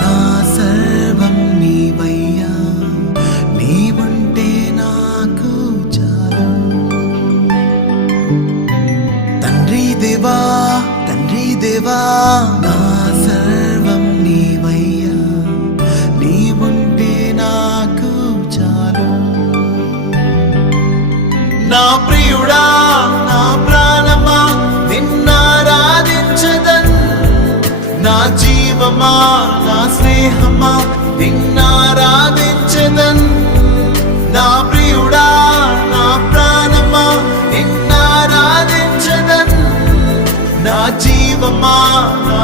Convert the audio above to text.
నా సర్వం నీవయ్యా, నీవుంటే నాకు చాలు. తండ్రి దేవా నా సర్వం నీవయ్యా, నీవుంటే నాకు చాలు. నా ప్రియుడా నా ప్రాణమా నిన్నారాధించదన్, నా జీవమా నా స్నేహమా నిన్నారాధించదన్. నా ప్రియుడా నా ప్రాణమా నిన్నారాధించదన్, నా జీవమా నా